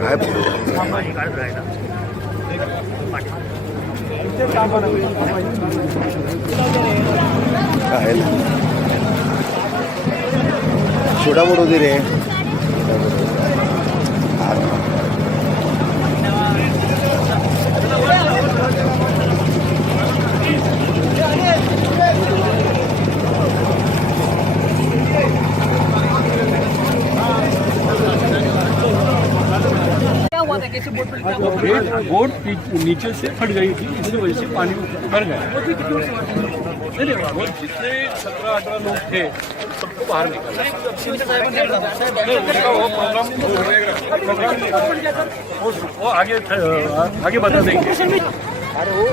काय पुढे काय छोटा मोठो दे रे बोट नीचे से फट गई थी, इसकी वजह से पानी भर गया। जितने 17-18 लोग थे सबको बाहर निकाला। वो आगे बता देंगे। अरे वो